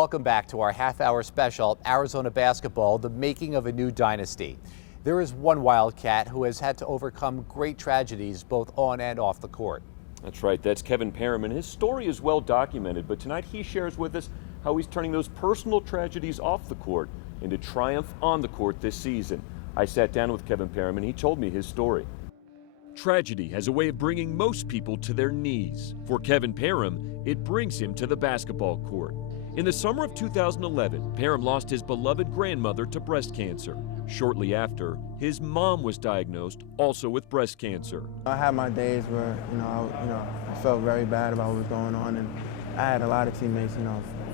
Welcome back to our half-hour special, Arizona Basketball, the making of a new dynasty. There is one Wildcat who has had to overcome great tragedies both on and off the court. That's right, that's Kevin Parrom, and his story is well documented, but tonight he shares with us how he's turning those personal tragedies off the court into triumph on the court this season. I sat down with Kevin Parrom and he told me his story. Tragedy has a way of bringing most people to their knees. For Kevin Parrom, it brings him to the basketball court. In the summer of 2011, Parrom lost his beloved grandmother to breast cancer. Shortly after, his mom was diagnosed also with breast cancer. I had my days where, I felt very bad about what was going on, and I had a lot of teammates,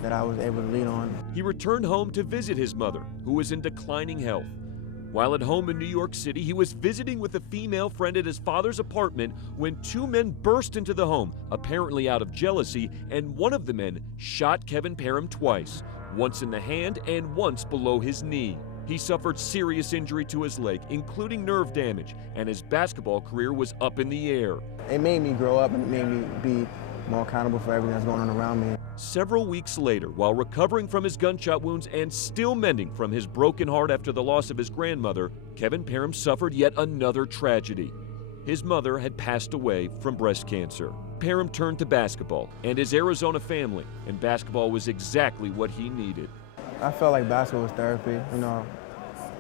that I was able to lean on. He returned home to visit his mother, who was in declining health. While at home in New York City, he was visiting with a female friend at his father's apartment when two men burst into the home, apparently out of jealousy, and one of the men shot Kevin Parrom twice, once in the hand and once below his knee. He suffered serious injury to his leg, including nerve damage, and his basketball career was up in the air. It made me grow up and it made me be more accountable for everything that's going on around me. Several weeks later, while recovering from his gunshot wounds and still mending from his broken heart after the loss of his grandmother, Kevin Parrom suffered yet another tragedy. His mother had passed away from breast cancer. Parrom turned to basketball and his Arizona family, and basketball was exactly what he needed. I felt like basketball was therapy.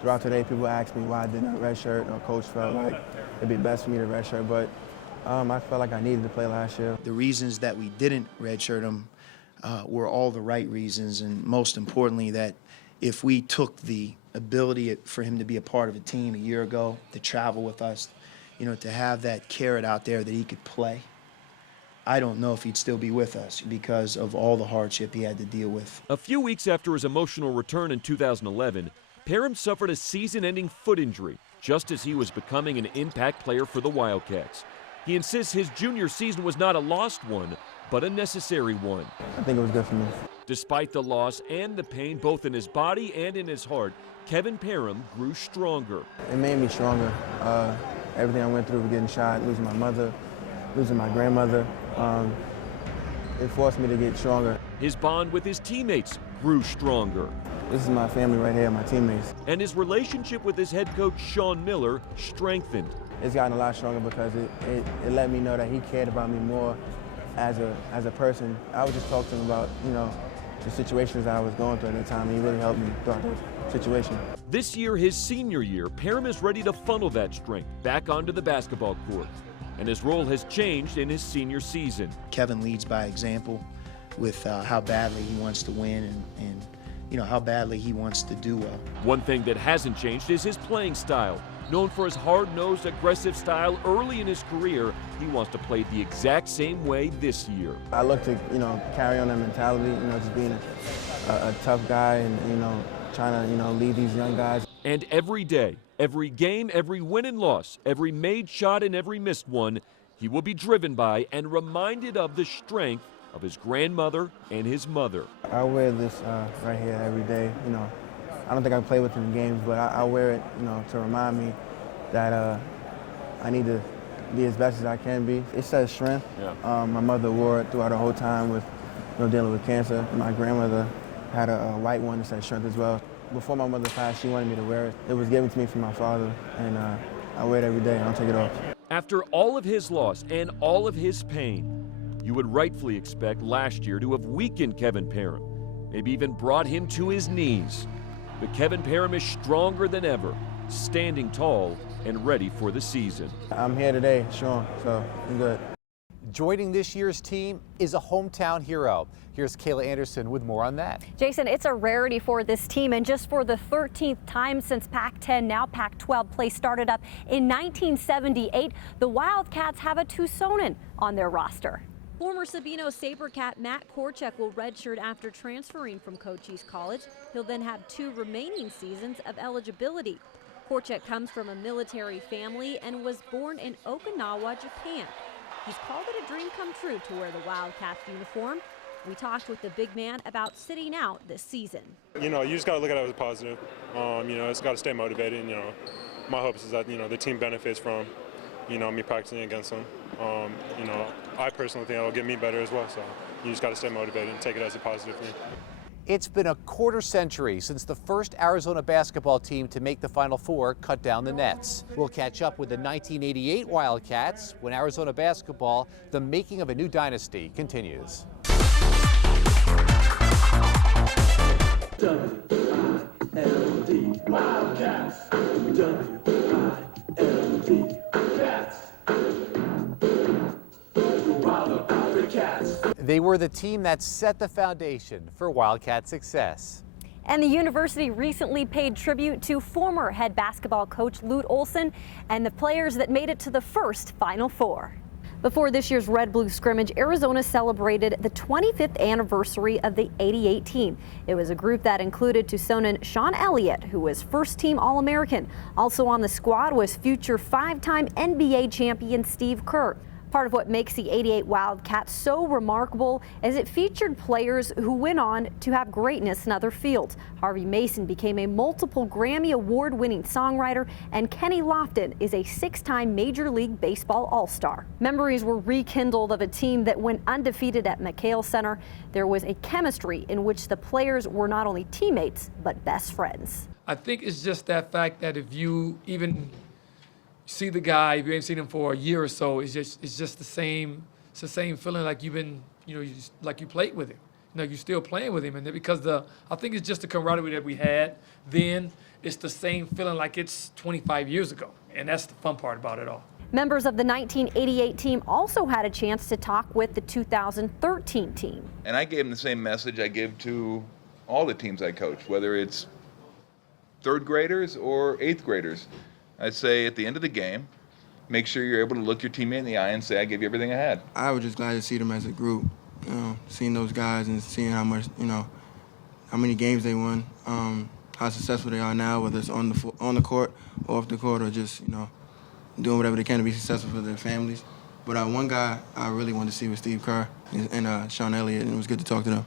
Throughout today, people asked me why I didn't redshirt, or coach felt like it'd be best for me to redshirt, but I felt like I needed to play last year. The reasons that we didn't redshirt him were all the right reasons, and most importantly that if we took the ability for him to be a part of a team a year ago, to travel with us, to have that carrot out there that he could play, I don't know if he'd still be with us because of all the hardship he had to deal with. A few weeks after his emotional return in 2011, Parrom suffered a season-ending foot injury just as he was becoming an impact player for the Wildcats. He insists his junior season was not a lost one, but a necessary one. I think it was good for me. Despite the loss and the pain both in his body and in his heart, Kevin Parrom grew stronger. It made me stronger. Everything I went through, getting shot, losing my mother, losing my grandmother, it forced me to get stronger. His bond with his teammates grew stronger. This is my family right here, my teammates. And his relationship with his head coach, Sean Miller, strengthened. It's gotten a lot stronger because it let me know that he cared about me more as a person. I would just talk to him about, the situations that I was going through at the time, and he really helped me throughout the situation. This year, his senior year, Parrom is ready to funnel that strength back onto the basketball court. And his role has changed in his senior season. Kevin leads by example with how badly he wants to win and how badly he wants to do well. One thing that hasn't changed is his playing style. Known for his hard-nosed, aggressive style early in his career, he wants to play the exact same way this year. I look to, carry on that mentality, just being a tough guy and, trying to, lead these young guys. And every day, every game, every win and loss, every made shot and every missed one, he will be driven by and reminded of the strength of his grandmother and his mother. I wear this right here every day. I don't think I play with it in games, but I wear it, to remind me that I need to be as best as I can be. It says strength. Yeah. My mother wore it throughout the whole time with dealing with cancer. My grandmother had a white one that said strength as well. Before my mother passed, she wanted me to wear it. It was given to me from my father, and I wear it every day. I don't take it off. After all of his loss and all of his pain, you would rightfully expect last year to have weakened Kevin Parrom, maybe even brought him to his knees. But Kevin Parrom is stronger than ever, standing tall and ready for the season. I'm here today, Sean, so I'm good. Joining this year's team is a hometown hero. Here's Kayla Anderson with more on that. Jason, it's a rarity for this team, and just for the 13th time since Pac-10, now Pac-12 play started up in 1978, the Wildcats have a Tucsonan on their roster. Former Sabino Sabercat Matt Korchek will redshirt after transferring from Cochise College. He'll then have 2 remaining seasons of eligibility. Korchek comes from a military family and was born in Okinawa, Japan. He's called it a dream come true to wear the Wildcats uniform. We talked with the big man about sitting out this season. You just got to look at it as a positive. It's got to stay motivated. My hopes is that, the team benefits from, me practicing against them. I personally think it'll get me better as well. So you just got to stay motivated and take it as a positive thing. It's been a quarter century since the first Arizona basketball team to make the Final Four cut down the nets. We'll catch up with the 1988 Wildcats when Arizona basketball, the making of a new dynasty, continues. W-I-L-D Wildcats. W-I-L-D Cats. They were the team that set the foundation for Wildcat success. And the university recently paid tribute to former head basketball coach Lute Olson and the players that made it to the first Final Four. Before this year's Red-Blue scrimmage, Arizona celebrated the 25th anniversary of the '88 team. It was a group that included Tucsonan Sean Elliott, who was first-team All-American. Also on the squad was future five-time NBA champion Steve Kerr. Part of what makes the '88 Wildcats so remarkable is it featured players who went on to have greatness in other fields. Harvey Mason became a multiple Grammy Award-winning songwriter, and Kenny Lofton is a six-time Major League Baseball All-Star. Memories were rekindled of a team that went undefeated at McHale Center. There was a chemistry in which the players were not only teammates, but best friends. I think it's just that fact that if you even see the guy, if you ain't seen him for a year or so, it's just the same feeling like you've been, like you played with him. You're still playing with him, and because I think it's just the camaraderie that we had then. It's the same feeling like it's 25 years ago, and that's the fun part about it all. Members of the 1988 team also had a chance to talk with the 2013 team. And I gave them the same message I give to all the teams I coach, whether it's third graders or eighth graders. I'd say at the end of the game, make sure you're able to look your teammate in the eye and say, I gave you everything I had. I was just glad to see them as a group, seeing those guys and seeing how much, how many games they won, how successful they are now, whether it's on the court or off the court, or just, doing whatever they can to be successful for their families. But one guy I really wanted to see was Steve Kerr and Sean Elliott, and it was good to talk to them.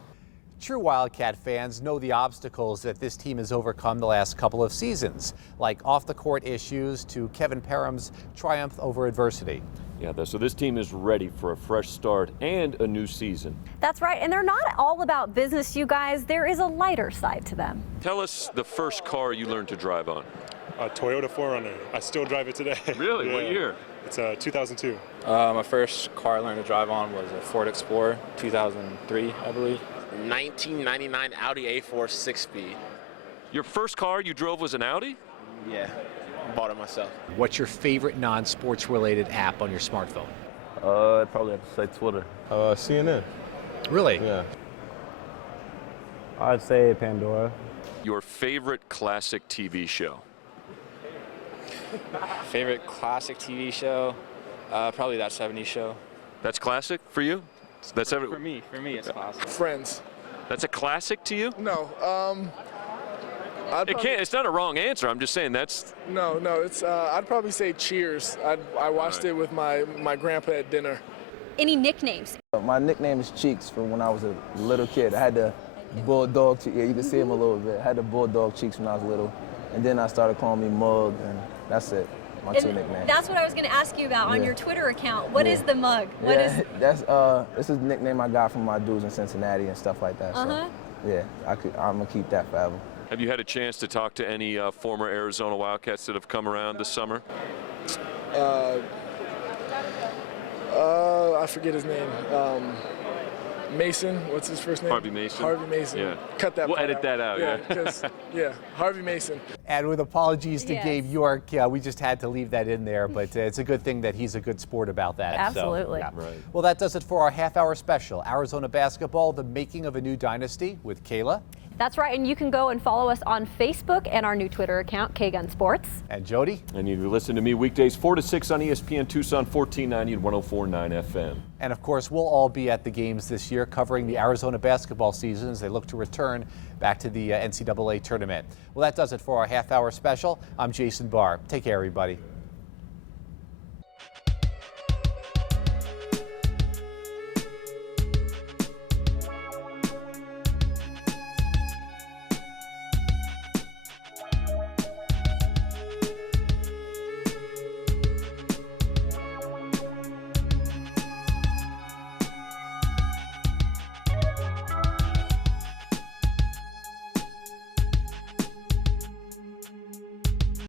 True Wildcat fans know the obstacles that this team has overcome the last couple of seasons, like off-the-court issues to Kevin Parrom's triumph over adversity. Yeah, so this team is ready for a fresh start and a new season. That's right, and they're not all about business, you guys. There is a lighter side to them. Tell us the first car you learned to drive on. A Toyota 4Runner. I still drive it today. Really? Yeah. What year? It's 2002. My first car I learned to drive on was a Ford Explorer, 2003, I believe. 1999 Audi A4 6-speed. Your first car you drove was an Audi? Yeah, bought it myself. What's your favorite non-sports related app on your smartphone? I'd probably have to say Twitter. CNN. Really? Yeah. I'd say Pandora. Your favorite classic TV show? Favorite classic TV show? Probably That 70s Show. That's classic for you? That's For me, it's classic. Friends. That's a classic to you? No. It's not a wrong answer. I'm just saying that's. No. It's. I'd probably say Cheers. I watched it with my grandpa at dinner. Any nicknames? My nickname is Cheeks from when I was a little kid. I had the bulldog cheeks. Yeah, you can see him a little bit. I had the bulldog cheeks when I was little, and then I started calling me Mug, and that's it. My two nicknames. That's what I was going to ask you about on your Twitter account. What is the Mug? This is a nickname I got from my dudes in Cincinnati and stuff like that. So, yeah, I'm gonna keep that forever. Have you had a chance to talk to any former Arizona Wildcats that have come around this summer? I forget his name. Mason, what's his first name? Harvey Mason. Harvey Mason. Yeah. Cut that. We'll part edit out. that out. Yeah, Harvey Mason. And with apologies to Gabe York, we just had to leave that in there, but it's a good thing that he's a good sport about that. Absolutely. So, Right. Well, that does it for our half-hour special, Arizona Basketball, the making of a new dynasty with Kayla. That's right, and you can go and follow us on Facebook and our new Twitter account, KGUN Sports. And Jody. And you can listen to me weekdays 4 to 6 on ESPN Tucson, 1490 and 104.9 FM. And of course, we'll all be at the games this year covering the Arizona basketball season as they look to return back to the NCAA tournament. Well, that does it for our half-hour special. I'm Jason Barr. Take care, everybody.